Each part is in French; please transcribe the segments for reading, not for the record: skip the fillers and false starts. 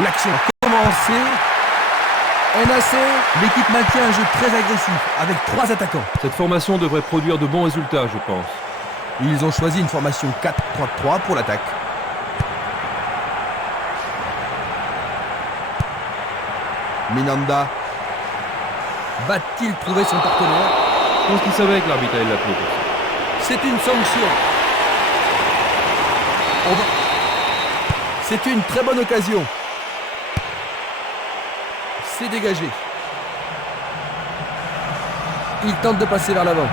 L'action a commencé. NAC, l'équipe maintient un jeu très agressif avec 3 attaquants. Cette formation devrait produire de bons résultats, je pense. Ils ont choisi une formation 4-3-3 pour l'attaque. Minanda va-t-il trouver son partenaire? Je pense qu'il savait que l'arbitre allait l'appeler pour ça. C'est une sanction. C'est une très bonne occasion. C'est dégagé. Il tente de passer vers l'avant.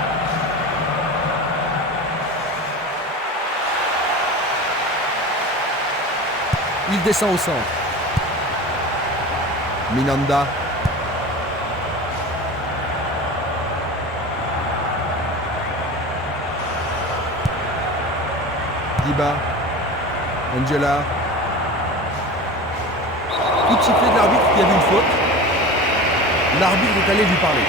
Il descend au centre. Minanda. Diba. Angela. Coup de sifflet de l'arbitre qui avait une faute. L'arbitre est allé lui parler.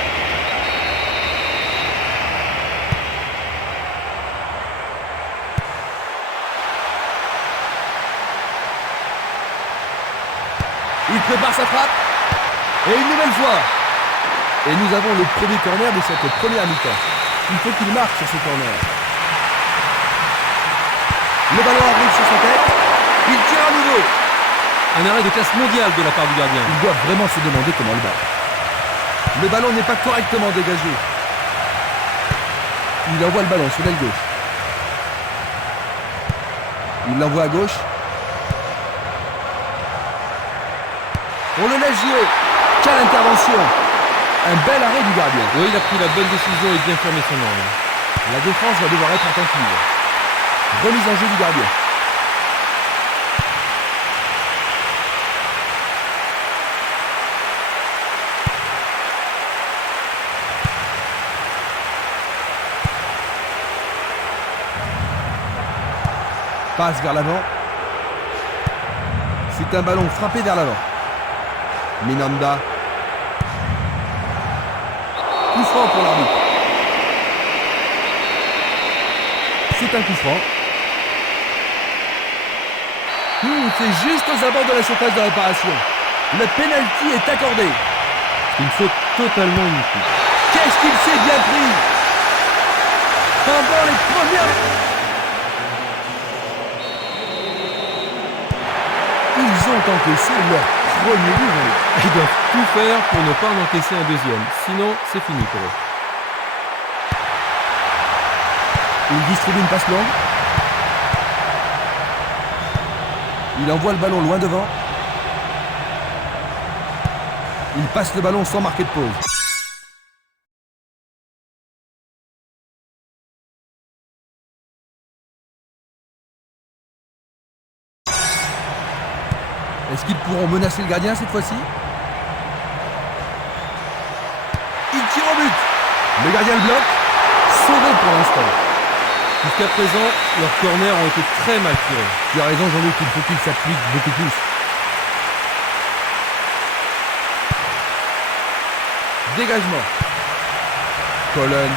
Il prépare sa frappe. Et une nouvelle fois. Et nous avons le premier corner de cette première mi-temps. Il faut qu'il marque sur ce corner. Le ballon arrive sur sa tête. Il tire à nouveau. Un arrêt de classe mondiale de la part du gardien. Il doit vraiment se demander comment le battre. Le ballon n'est pas correctement dégagé. Il envoie le ballon sur l'aile gauche. Il l'envoie à gauche. On le laisse jouer. Quelle intervention. Un bel arrêt du gardien. Oui, il a pris la bonne décision et bien fermé son angle. La défense va devoir être attentive. Remise en jeu du gardien. Passe vers l'avant. C'est un ballon frappé vers l'avant. Minanda. Coup franc pour l'arbitre. C'est un coup franc. C'est juste aux abords de la surface de réparation. Le penalty est accordé. C'est une faute totalement inutile. Qu'est-ce qu'il s'est bien pris? Pendant les premières... Ils ont encaissé leur premier but. Ils doivent tout faire pour ne pas en encaisser un deuxième. Sinon, c'est fini pour eux. Il distribue une passe longue. Il envoie le ballon loin devant. Il passe le ballon sans marquer de pause. Est-ce qu'ils pourront menacer le gardien cette fois-ci? Il tire au but. Le gardien le bloque. Sauvé pour l'instant. Jusqu'à présent, leurs corners ont été très mal tirés. Tu as raison Jean-Luc, il faut qu'il s'applique beaucoup plus. Dégagement. Colonne.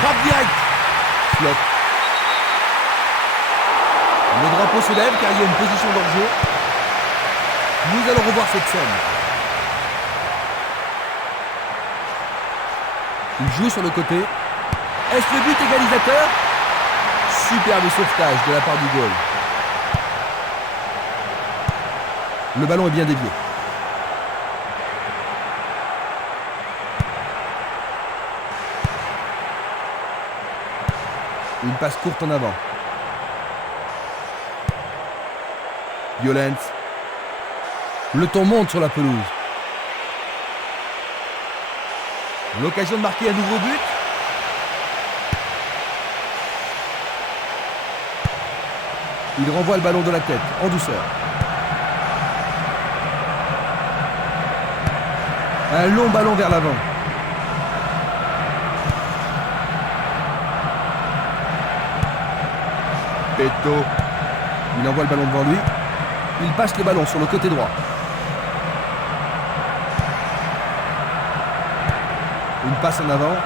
Frappe direct. Flop. Le drapeau se lève car il y a une position d'hors-jeu. Nous allons revoir cette scène. Il joue sur le côté. Est-ce le but égalisateur? Superbe sauvetage de la part du goal. Le ballon est bien dévié. Une passe courte en avant. Violence. Le ton monte sur la pelouse. L'occasion de marquer un nouveau but. Il renvoie le ballon de la tête, en douceur. Un long ballon vers l'avant. Petto. Il envoie le ballon devant lui. Il passe le ballon sur le côté droit. Une passe en avant.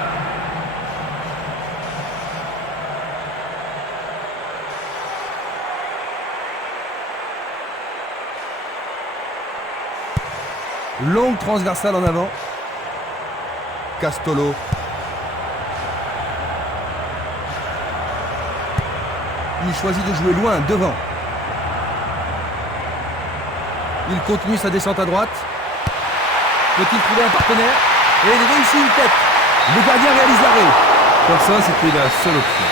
Longue transversale en avant. Castolo. Il choisit de jouer loin, devant. Il continue sa descente à droite. Peut-il trouver un partenaire? Et il réussit une tête. Le gardien réalise l'arrêt. Faire ça, c'était la seule option.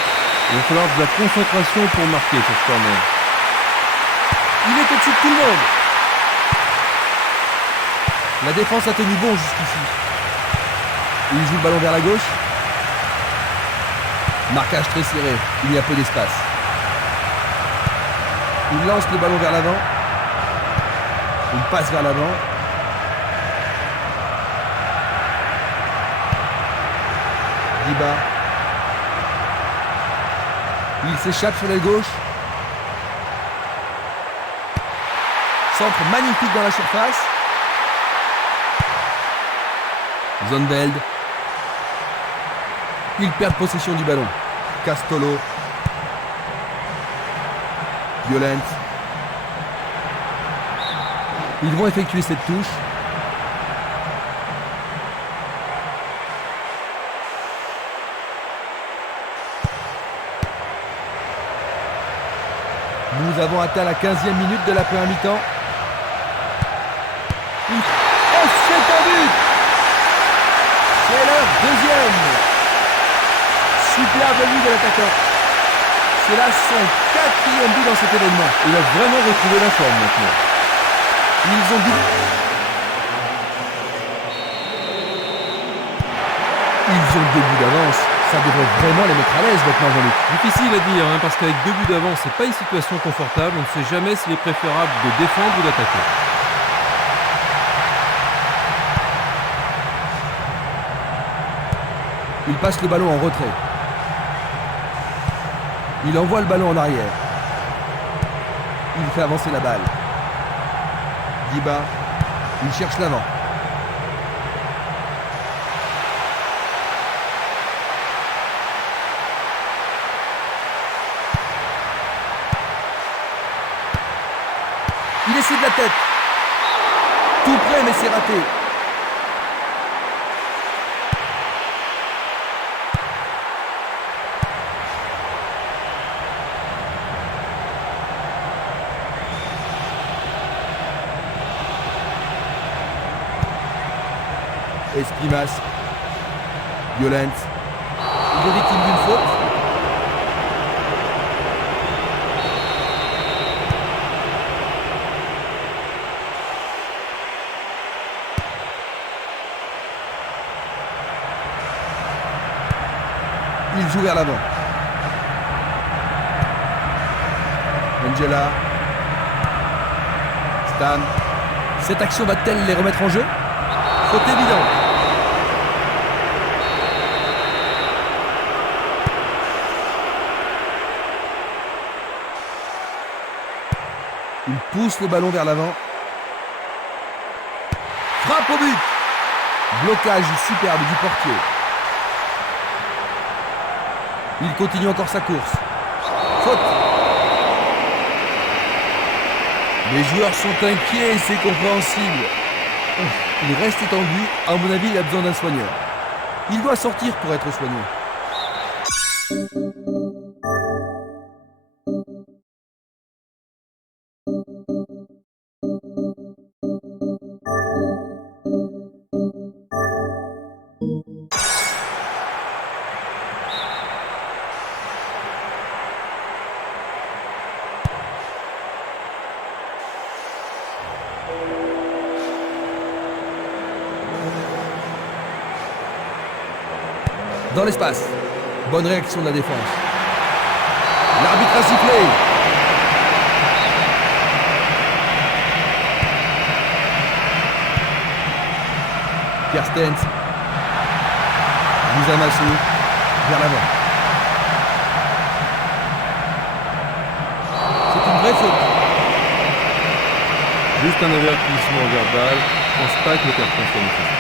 Il va falloir de la concentration pour marquer sur ce corner. Il est au-dessus de tout le monde. La défense a tenu bon jusqu'ici. Il joue le ballon vers la gauche. Marquage très serré. Il y a peu d'espace. Il lance le ballon vers l'avant. Il passe vers l'avant. Diba. Il s'échappe sur l'aile gauche. Centre magnifique dans la surface. Zonveld. Ils perdent possession du ballon. Castolo. Violent. Ils vont effectuer cette touche. Nous avons atteint la 15e minute de la première mi-temps. Et c'est un but! C'est leur deuxième. Superbe but de l'attaquant. C'est là son 4e but dans cet événement. Il a vraiment retrouvé la forme maintenant. Ils ont deux buts d'avance. Ça devrait vraiment les mettre à l'aise maintenant, Jean-Luc. Difficile à dire, parce qu'avec 2 buts d'avance, c'est pas une situation confortable. On ne sait jamais s'il est préférable de défendre ou d'attaquer. Il passe le ballon en retrait. Il envoie le ballon en arrière. Il fait avancer la balle. Diba, il cherche l'avant. Il essaie de la tête. Tout près, mais c'est raté. Esprimas. Violent. Il est victime d'une faute. Il joue vers l'avant. Angela. Stan. Cette action va-t-elle les remettre en jeu? Faute évidente. Il pousse le ballon vers l'avant. Frappe au but. Blocage superbe du portier. Il continue encore sa course. Faute. Les joueurs sont inquiets et c'est compréhensible. Il reste étendu. À mon avis, il a besoin d'un soigneur. Il doit sortir pour être soigné. Dans l'espace. Bonne réaction de la défense. L'arbitre a sifflé. Kerstens. Luzamasu. Vers l'avant. C'est une vraie faute. Juste un avertissement verbal. Je pense pas que le carton soit nécessaire.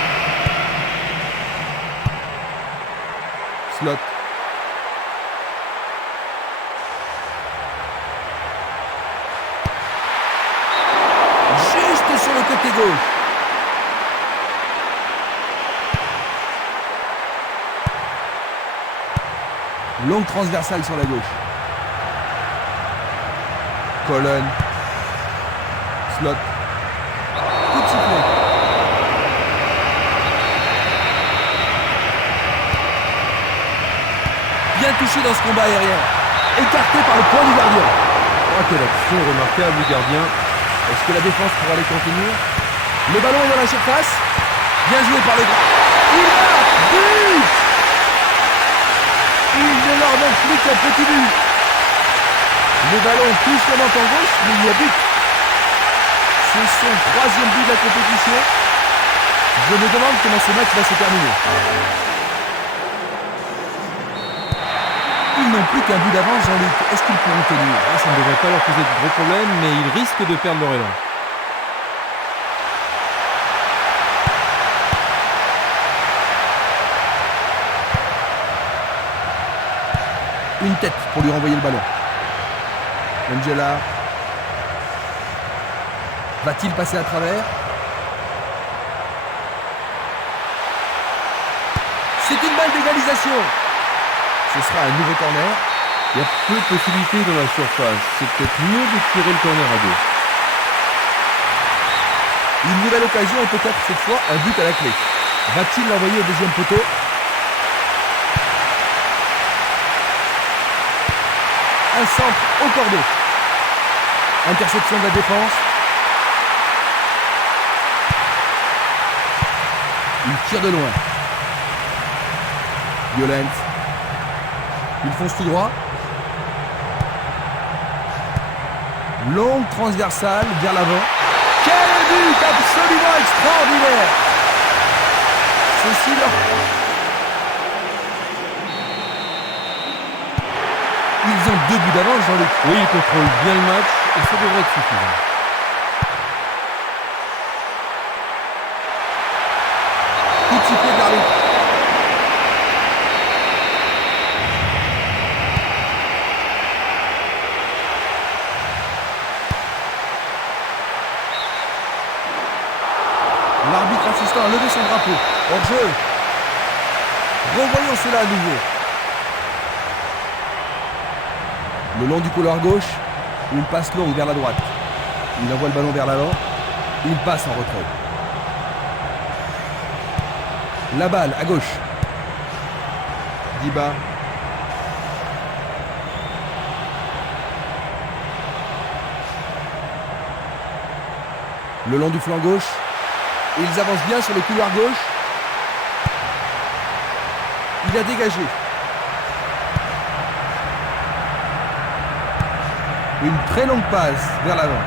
Slot. Juste sur le côté gauche. Longue transversale sur la gauche. Colonne. Slot. Coup de sifflet. Bien touché dans ce combat aérien. Écarté par le point du gardien. Oh, quelle action remarquable du gardien. Est-ce que la défense pourra les contenir? Le ballon est dans la surface. Bien joué par le grand. Il marque! But! Il ne leur manque plus qu'un petit but. Le ballon touche le menton gauche, mais il y a but. C'est son 3e but de la compétition. Je me demande comment ce match va se terminer. Ils n'ont plus qu'un but d'avance, Jean-Luc. Est-ce qu'ils pourront tenir? Ça ne devrait pas leur poser de gros problèmes, mais ils risquent de perdre leur élan. Une tête pour lui renvoyer le ballon. Angela. Va-t-il passer à travers? C'est une balle d'égalisation. Ce sera un nouveau corner. Il y a peu de possibilités dans la surface. C'est peut-être mieux de tirer le corner à deux. Une nouvelle occasion et peut-être cette fois un but à la clé. Va-t-il l'envoyer au deuxième poteau? Un centre au cordeau. Interception de la défense. Il tire de loin. Violent. Il fonce tout droit. Longue transversale vers l'avant. Quel but absolument extraordinaire! Ceci leur... Ils ont 2 buts d'avance, Jean-Luc. Oui, ils contrôlent bien le match et ça devrait être suffisant. Coup de sifflet de l'arbitre. L'arbitre assistant a levé son drapeau. Hors jeu. Revoyons cela à nouveau. Le long du couloir gauche, une passe longue vers la droite. Il envoie le ballon vers l'avant. Il passe en retrait. La balle à gauche. Diba. Le long du flanc gauche. Ils avancent bien sur le couloir gauche. Il a dégagé. Une très longue passe vers l'avant.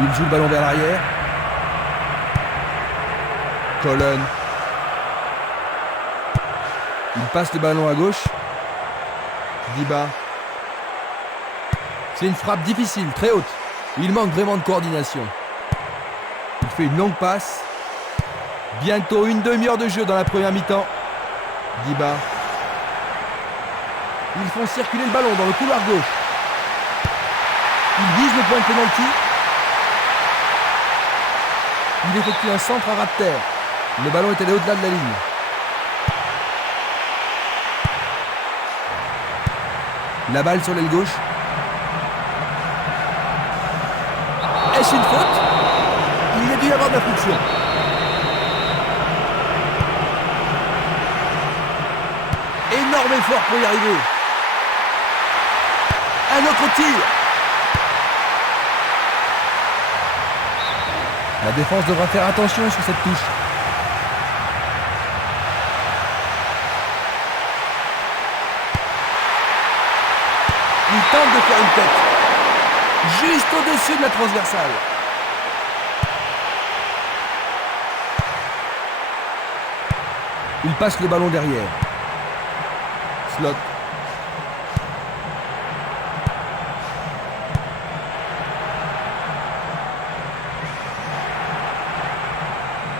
Il joue le ballon vers l'arrière. Colonne. Il passe le ballon à gauche. Diba. C'est une frappe difficile, très haute. Il manque vraiment de coordination. Il fait une longue passe. Bientôt une demi-heure de jeu dans la première mi-temps. Diba. Ils font circuler le ballon dans le couloir gauche. Ils visent le point de pénalty. Il effectue un centre à ras de terre. Le ballon est allé au-delà de la ligne. La balle sur l'aile gauche. Est-ce une faute? Il y a dû y avoir de la friction. Énorme effort pour y arriver. Un autre tir. La défense devra faire attention sur cette touche. Il tente de faire une tête. Juste au-dessus de la transversale. Il passe le ballon derrière. Slot.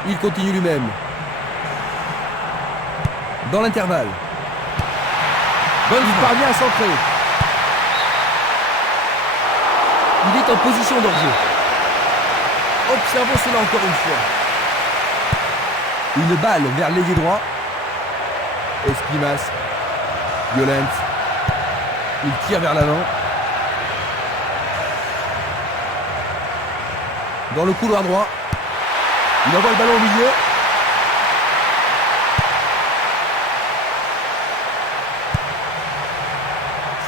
Il continue lui-même. Dans l'intervalle. Il parvient à centrer. Il est en position d'hors-jeu. Observons cela encore une fois. Une balle vers l'ailier droit. Esprimas. Violent. Il tire vers l'avant. Dans le couloir droit. Il envoie le ballon au milieu.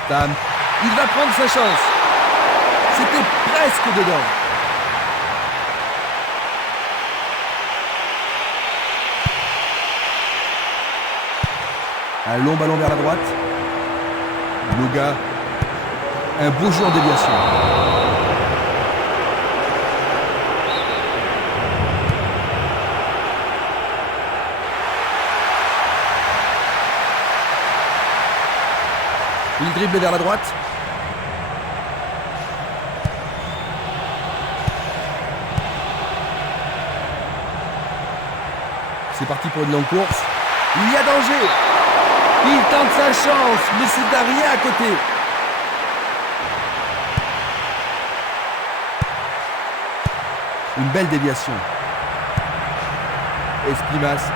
Stam. Il va prendre sa chance. C'était presque dedans. Un long ballon vers la droite. Luga. Un beau jeu en déviation. Il dribble vers la droite. C'est parti pour une longue course. Il y a danger. Il tente sa chance, mais c'est derrière à côté. Une belle déviation. Esprimas.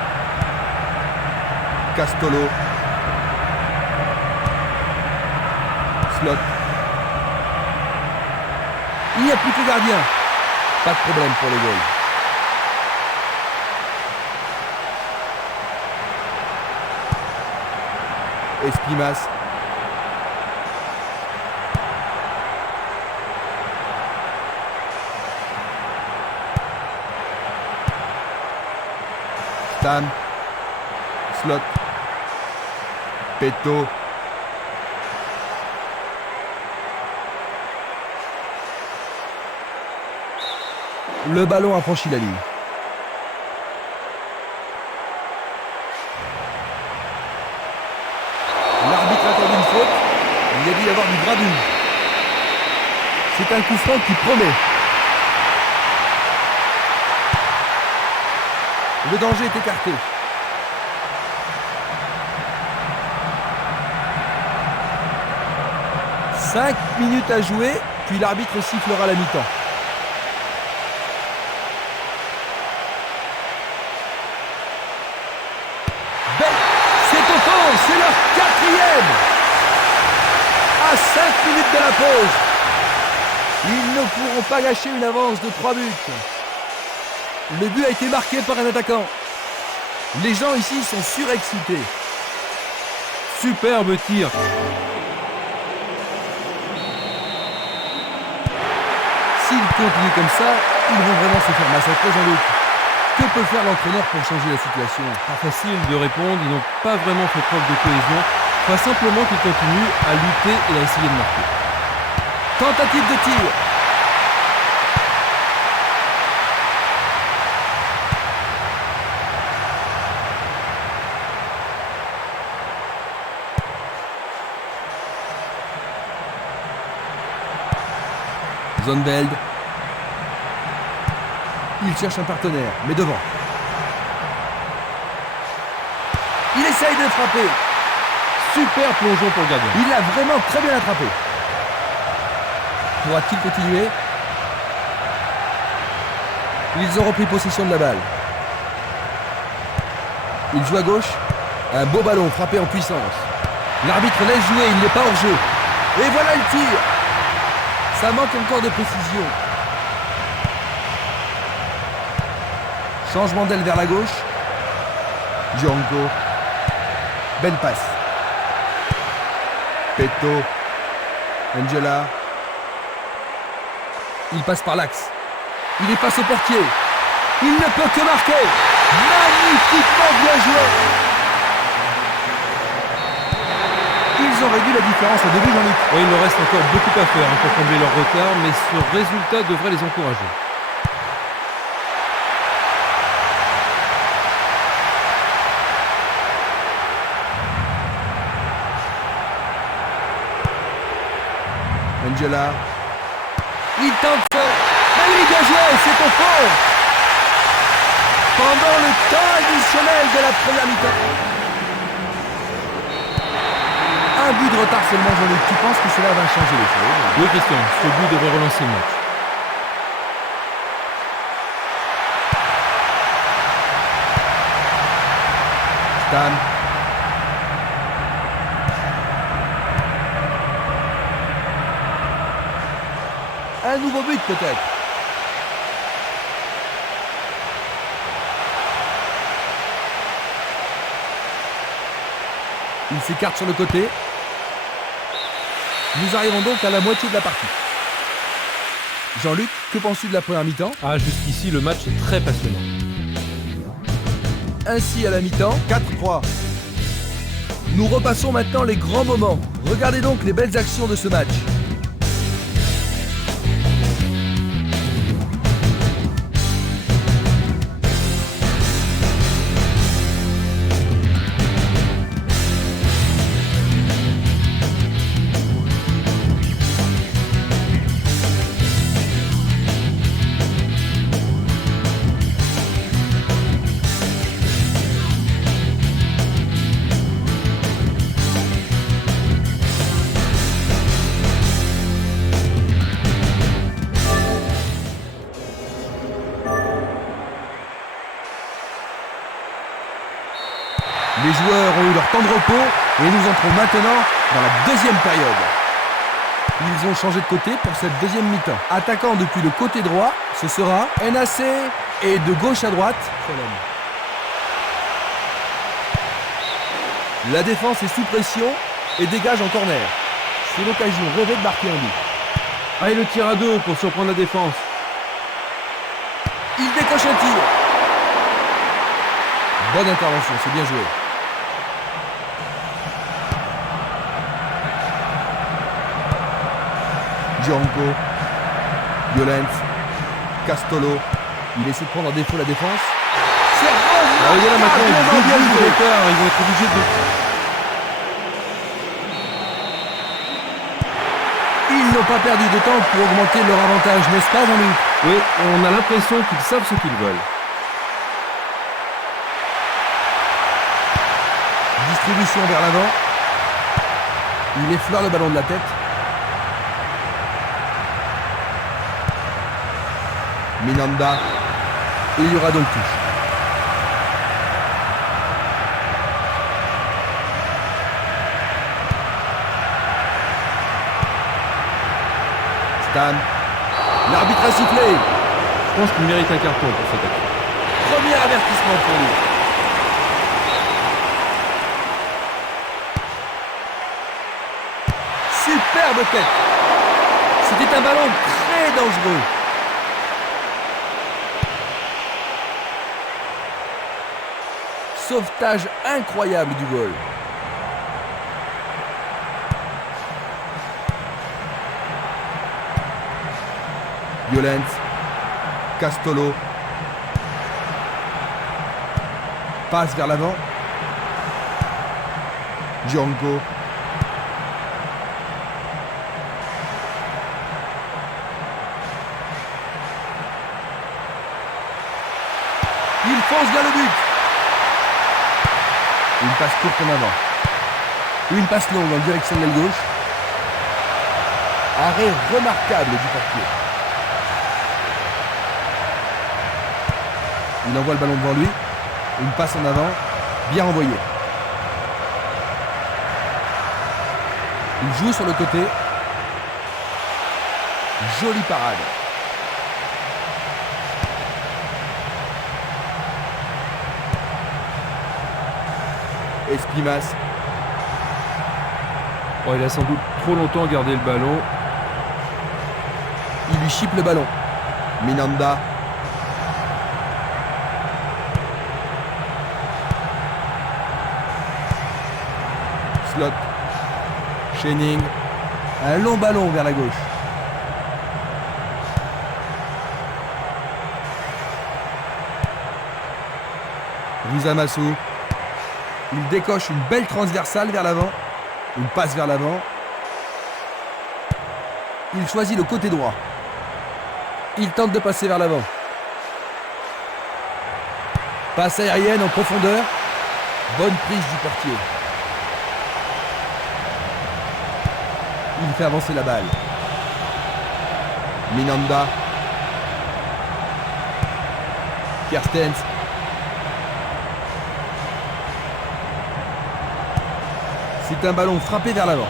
Castolo. Slot. Il n'y a plus que le gardien. Pas de problème pour les goals. Esprimas. Stam. Slot. Peto. Le ballon a franchi la ligne. L'arbitre accorde une faute. Il y a dû y avoir du bravure. C'est un coup franc qui promet. Le danger est écarté. « 5 minutes à jouer, puis l'arbitre sifflera la mi-temps. C'est leur 4e. À 5 minutes de la pause. Ils ne pourront pas gâcher une avance de 3 buts. Le but a été marqué par un attaquant. Les gens ici sont surexcités. Superbe tir. S'ils continuent comme ça, ils vont vraiment se faire massacrer, Jean-Luc. Que peut faire l'entraîneur pour changer la situation? Pas facile de répondre, ils n'ont pas vraiment fait preuve de cohésion. Pas simplement qu'ils continuent à lutter et à essayer de marquer. Tentative de tir. Zonveld. Il cherche un partenaire, mais devant. Il essaye de frapper. Super plongeon pour le gardien. Il l'a vraiment très bien attrapé. Pourra-t-il continuer? Ils ont repris possession de la balle. Il joue à gauche. Un beau ballon frappé en puissance. L'arbitre laisse jouer, il n'est pas hors jeu. Et voilà le tir. Ça manque encore de précision. Changement d'aile vers la gauche. Django. Belle passe. Peto. Angela. Il passe par l'axe. Il est face au portier. Il ne peut que marquer. Magnifiquement bien joué. Ils ont réduit la différence au début, Jean-Luc. Oui, il leur reste encore beaucoup à faire pour combler leur retard, mais ce résultat devrait les encourager. Angela. Il tente ça. Ah oui, bien joué, c'est au fond. Pendant le temps additionnel de la première mi-temps. Un but de retard seulement, Jean-Luc. Tu penses que cela va changer les choses? Oui, Christian, ce but devrait relancer le match. Stan. Un nouveau but peut-être. Il s'écarte sur le côté. Nous arrivons donc à la moitié de la partie. Jean-Luc, que penses-tu de la première mi-temps? Ah, jusqu'ici, le match est très passionnant. Ainsi à la mi-temps, 4-3. Nous repassons maintenant les grands moments. Regardez donc les belles actions de ce match. Les joueurs ont eu leur temps de repos et nous entrons maintenant dans la deuxième période. Ils ont changé de côté pour cette deuxième mi-temps. Attaquant depuis le côté droit, ce sera NAC et de gauche à droite, Solène. La défense est sous pression et dégage en corner. C'est l'occasion rêvée de marquer un but. Ah, et le tir à deux pour surprendre la défense. Il décoche un tir. Bonne intervention, c'est bien joué. Gianco, Violence, Castolo. Il essaie de prendre en défaut la défense. C'est Ah, il y a là maintenant bien deux buts joué. d'écart. Ils vont être obligés de... Ils n'ont pas perdu de temps pour augmenter leur avantage, n'est-ce pas, Jean-Luc? Oui, on a l'impression qu'ils savent ce qu'ils veulent. Distribution vers l'avant. Il effleure le ballon de la tête. Minanda. Et il y aura donc touche. Stan. L'arbitre a sifflé. Je pense qu'il mérite un carton pour cette action. Premier avertissement pour lui. Superbe tête. C'était un ballon très dangereux. Sauvetage incroyable du goal. Violence. Castolo. Passe vers l'avant. Gianco. Il fonce vers le but. Une passe courte en avant. Une passe longue en direction de l'aile gauche. Arrêt remarquable du portier. Il envoie le ballon devant lui. Une passe en avant. Bien envoyée. Il joue sur le côté. Jolie parade. Espimas. Oh, il a sans doute trop longtemps gardé le ballon. Il lui chipe le ballon. Minanda. Slot. Schenning. Un long ballon vers la gauche. Rizamasu. Il décoche une belle transversale vers l'avant. Une passe vers l'avant. Il choisit le côté droit. Il tente de passer vers l'avant. Passe aérienne en profondeur. Bonne prise du portier. Il fait avancer la balle. Minanda. Kerstens. C'est un ballon frappé vers l'avant.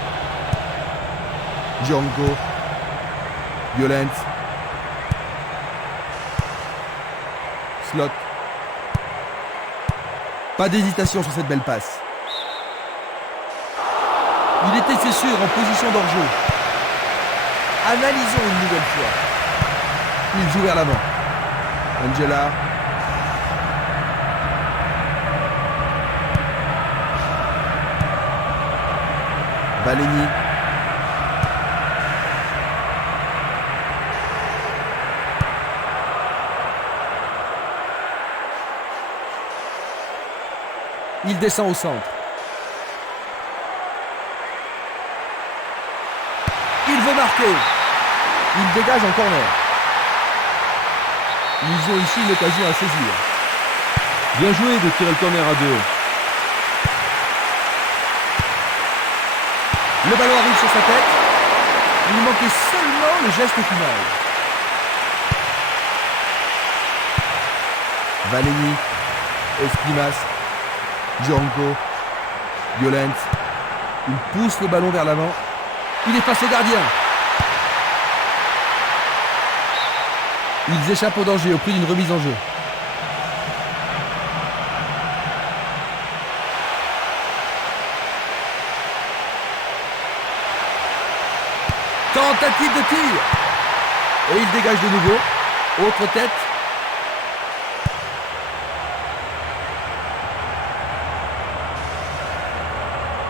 Django. Violence. Slot. Pas d'hésitation sur cette belle passe. Il était, c'est sûr, en position d'hors-jeu. Analysons une nouvelle fois. Il joue vers l'avant. Angela. Valeni. Il descend au centre. Il veut marquer. Il dégage en corner. Ils ont ici une occasion à saisir. Bien joué de tirer le corner à 2. Le ballon arrive sur sa tête. Il manquait seulement le geste final. Valeni. Esprimas. Django. Violence. Il pousse le ballon vers l'avant. Il est face au gardien. Ils échappent au danger au prix d'une remise en jeu. Tentative de tir. Et il dégage de nouveau. Autre tête.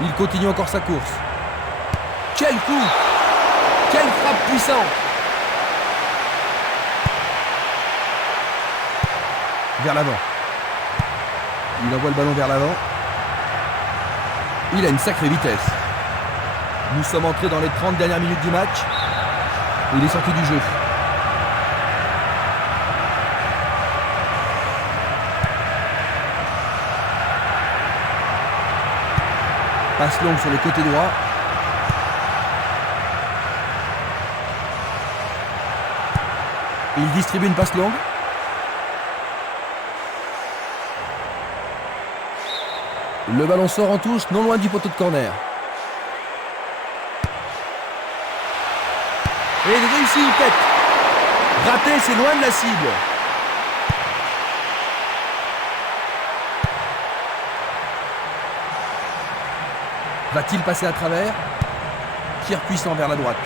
Il continue encore sa course. Quel coup! Quelle frappe puissante! Vers l'avant. Il envoie le ballon vers l'avant. Il a une sacrée vitesse. Nous sommes entrés dans les 30 dernières minutes du match. Il est sorti du jeu. Passe longue sur le côté droit. Il distribue une passe longue. Le ballon sort en touche, non loin du poteau de corner. Et il réussit une tête. Raté, c'est loin de la cible. Va-t-il passer à travers? Tir puissant vers la droite.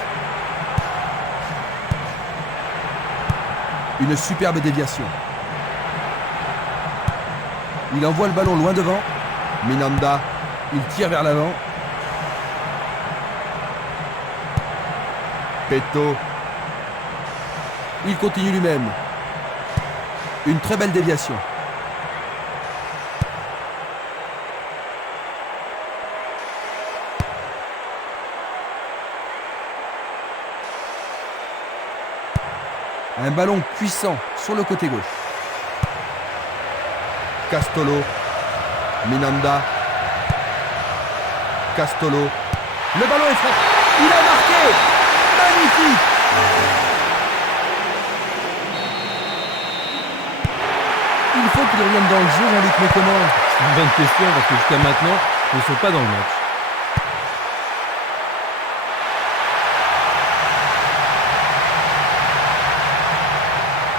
Une superbe déviation. Il envoie le ballon loin devant. Minanda, il tire vers l'avant. Petto. Il continue lui-même. Une très belle déviation. Un ballon puissant sur le côté gauche. Castolo. Minanda. Castolo. Le ballon est frappé. Il a marqué. Magnifique. Il faut qu'il revienne dans le jeu, Jean-Luc, mais comment? C'est une bonne question parce que jusqu'à maintenant, ils ne sont pas dans le match.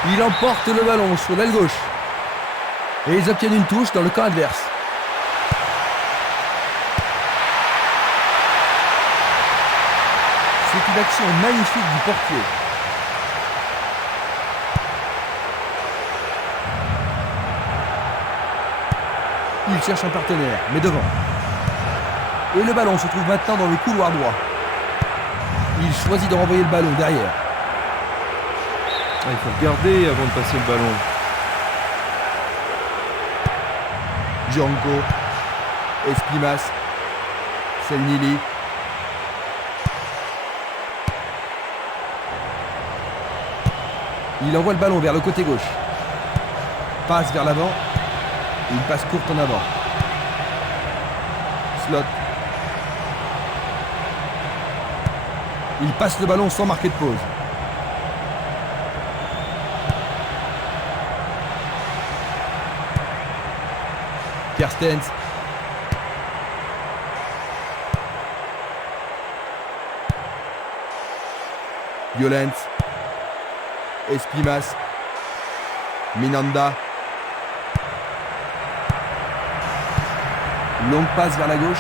Il emporte le ballon sur l'aile gauche. Et ils obtiennent une touche dans le camp adverse. C'est une action magnifique du portier. Il cherche un partenaire, mais devant. Et le ballon se trouve maintenant dans le couloir droit. Il choisit de renvoyer le ballon derrière. Il faut regarder avant de passer le ballon. Django. Esprimas. Selnili. Il envoie le ballon vers le côté gauche. Passe vers l'avant. Une passe courte en avant. Slot. Il passe le ballon sans marquer de pause. Kerstens. Violent. Espimas. Minanda. Longue passe vers la gauche.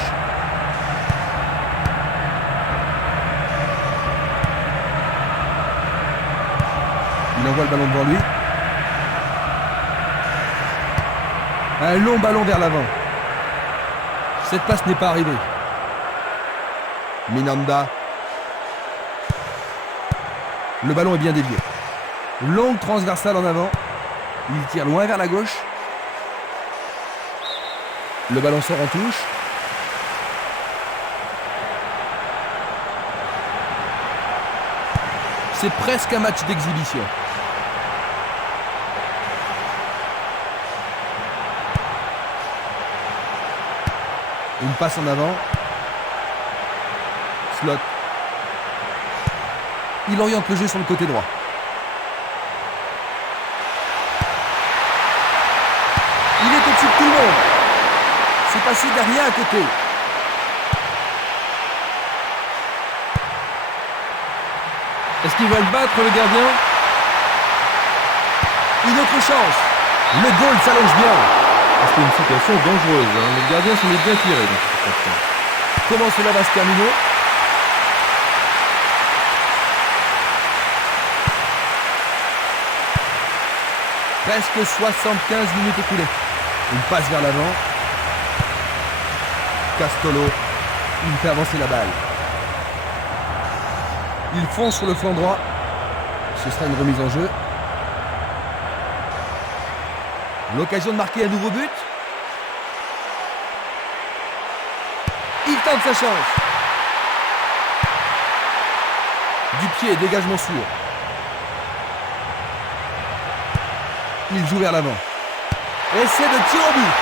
Il envoie le ballon devant lui. Un long ballon vers l'avant. Cette passe n'est pas arrivée. Minanda. Le ballon est bien dévié. Longue transversale en avant. Il tire loin vers la gauche. Le ballon sort en touche. C'est presque un match d'exhibition. Une passe en avant. Slot. Il oriente le jeu sur le côté droit. Il est au-dessus de tout le monde. C'est passé derrière à côté. Est-ce qu'il va le battre, le gardien? Une autre chance. Le goal s'allonge bien. C'était une situation dangereuse. Le gardien s'en est bien tiré dans cette situation. Comment cela va se terminer? Presque 75 minutes écoulées. Une passe vers l'avant. Castolo. Il fait avancer la balle. Il fonce sur le flanc droit. Ce sera une remise en jeu. L'occasion de marquer un nouveau but. Il tente sa chance. Du pied, dégagement sûr. Il joue vers l'avant. Essai de tir au but.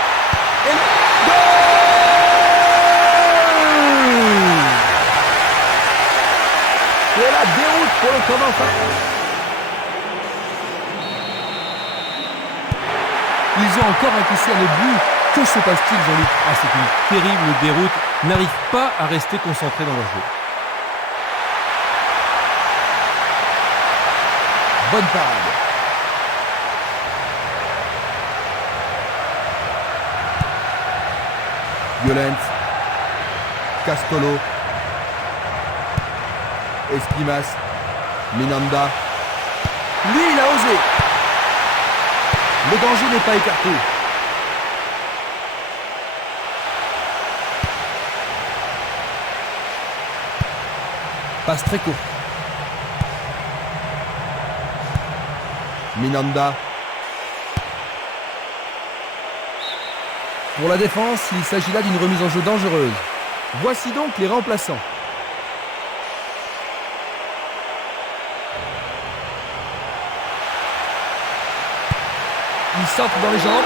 Et le... Et la déroute pour le camp d'en face. Ils ont encore encaissé un autre but. Que se passe-t-il, Jean-Luc? C'est une terrible déroute. Ils n'arrivent pas à rester concentrés dans leur jeu. Bonne parade. Violent. Castolo. Espimas. Minanda. Lui, il a osé. Le danger n'est pas écarté. Passe très courte. Minanda. Pour la défense, il s'agit là d'une remise en jeu dangereuse. Voici donc les remplaçants. Il centre dans les jambes.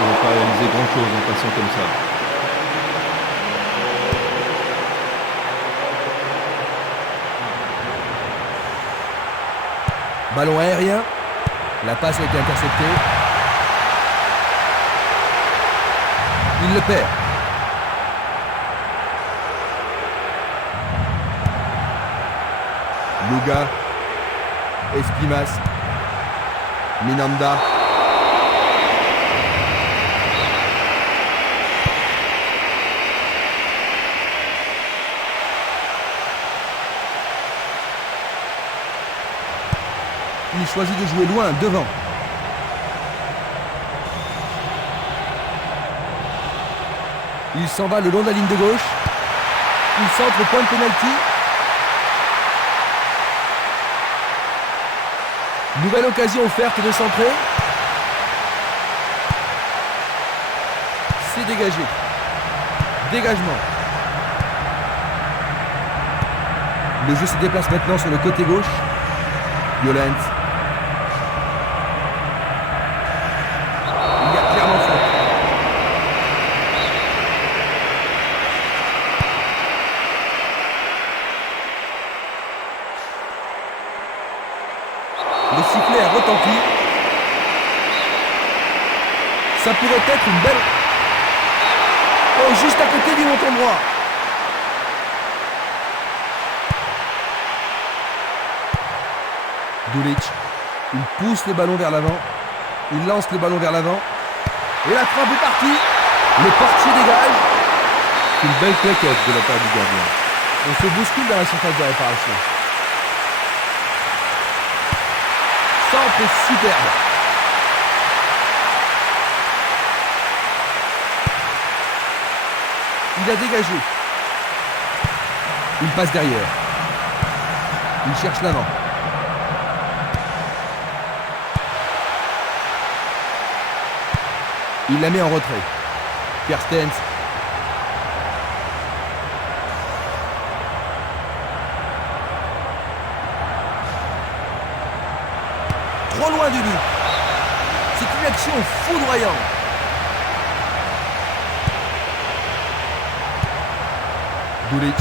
Ils n'ont pas réalisé grand-chose en passant comme ça. Ballon aérien. La passe a été interceptée. Il le perd. Luga. Espimas. Minanda. Il choisit de jouer loin, devant. Il s'en va le long de la ligne de gauche. Il centre au point de pénalty. Nouvelle occasion offerte de centrer. C'est dégagé. Dégagement. Le jeu se déplace maintenant sur le côté gauche. Violent. Il y a clairement faute. Le sifflet a retenti. Ça pourrait être une belle... Oh, juste à côté du montant droit. Dulic, il pousse le ballon vers l'avant. Il lance le ballon vers l'avant. Et la frappe est partie. Le portier dégage. Une belle claquette de la part du gardien. On se bouscule dans la surface de réparation. Centre superbe. Il a dégagé. Il passe derrière. Il cherche l'avant. Il la met en retrait. Kerstens. Trop loin du but. C'est une action foudroyante. Dulic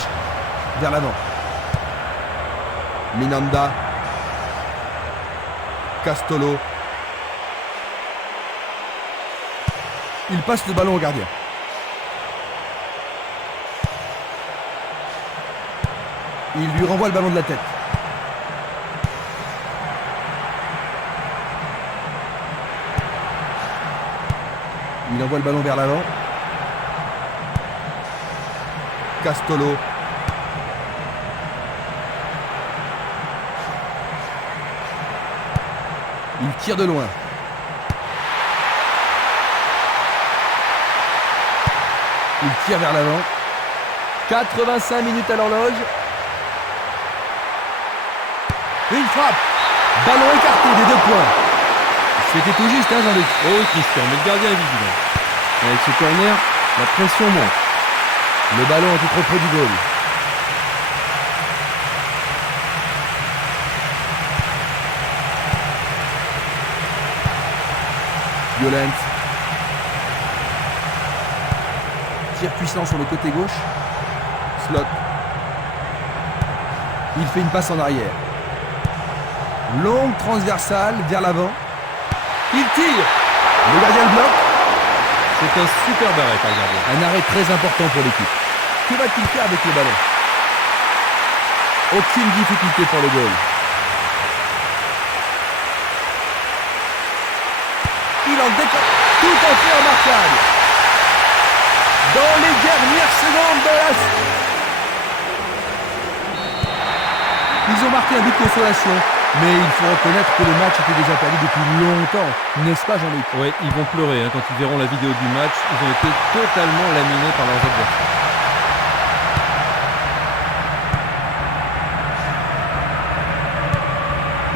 vers l'avant. Minanda. Castolo. Il passe le ballon au gardien. Il lui renvoie le ballon de la tête. Il envoie le ballon vers l'avant. Castolo. Il tire de loin. Il tire vers l'avant. 85 minutes à l'horloge. Une frappe. Ballon écarté des 2 points. C'était tout juste, hein, Jean-Luc? Oh oui, Christian, mais le gardien est vigilant. Avec ce corner, la pression monte. Le ballon était trop près du goal. Violent. Tir puissant sur le côté gauche. Slot. Il fait une passe en arrière. Longue transversale vers l'avant. Il tire. Le gardien le bloque. C'est un super arrêt par le gardien. Un arrêt très important pour l'équipe. Que va-t-il faire avec le ballon? Aucune difficulté pour le goal. Il en décolle. Tout à fait remarquable. Dans les dernières secondes de la... Ils ont marqué un but de consolation. Mais il faut reconnaître que le match était déjà perdu depuis longtemps. N'est-ce pas, Jean-Luc? Ouais, ils vont pleurer quand ils verront la vidéo du match. Ils ont été totalement laminés par leurs adversaires.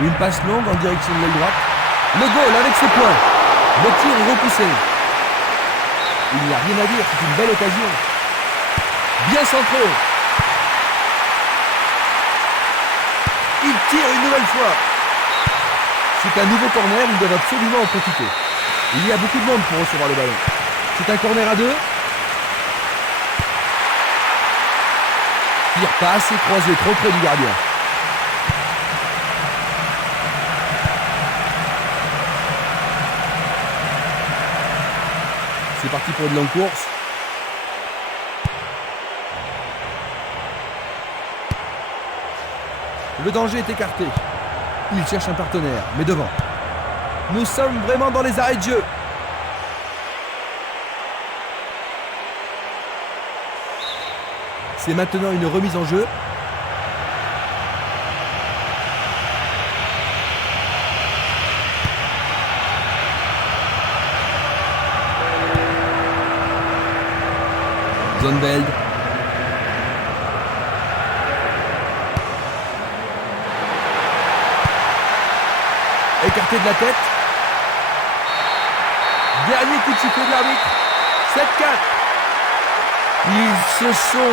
Une passe longue en direction de l'aile droite. Le goal avec ses points. Le tir est repoussé. Il n'y a rien à dire, c'est une belle occasion. Bien centré. Il tire une nouvelle fois. C'est un nouveau corner, ils doivent absolument en profiter. Il y a beaucoup de monde pour recevoir le ballon. C'est un corner à 2. Tir pas assez croisé, trop près du gardien. C'est parti pour une longue course. Le danger est écarté. Il cherche un partenaire, mais devant. Nous sommes vraiment dans les arrêts de jeu. C'est maintenant une remise en jeu. Zonveld. Écarté de la tête. Dernier coup de sifflet de l'arbitre. 7-4. Ils se sont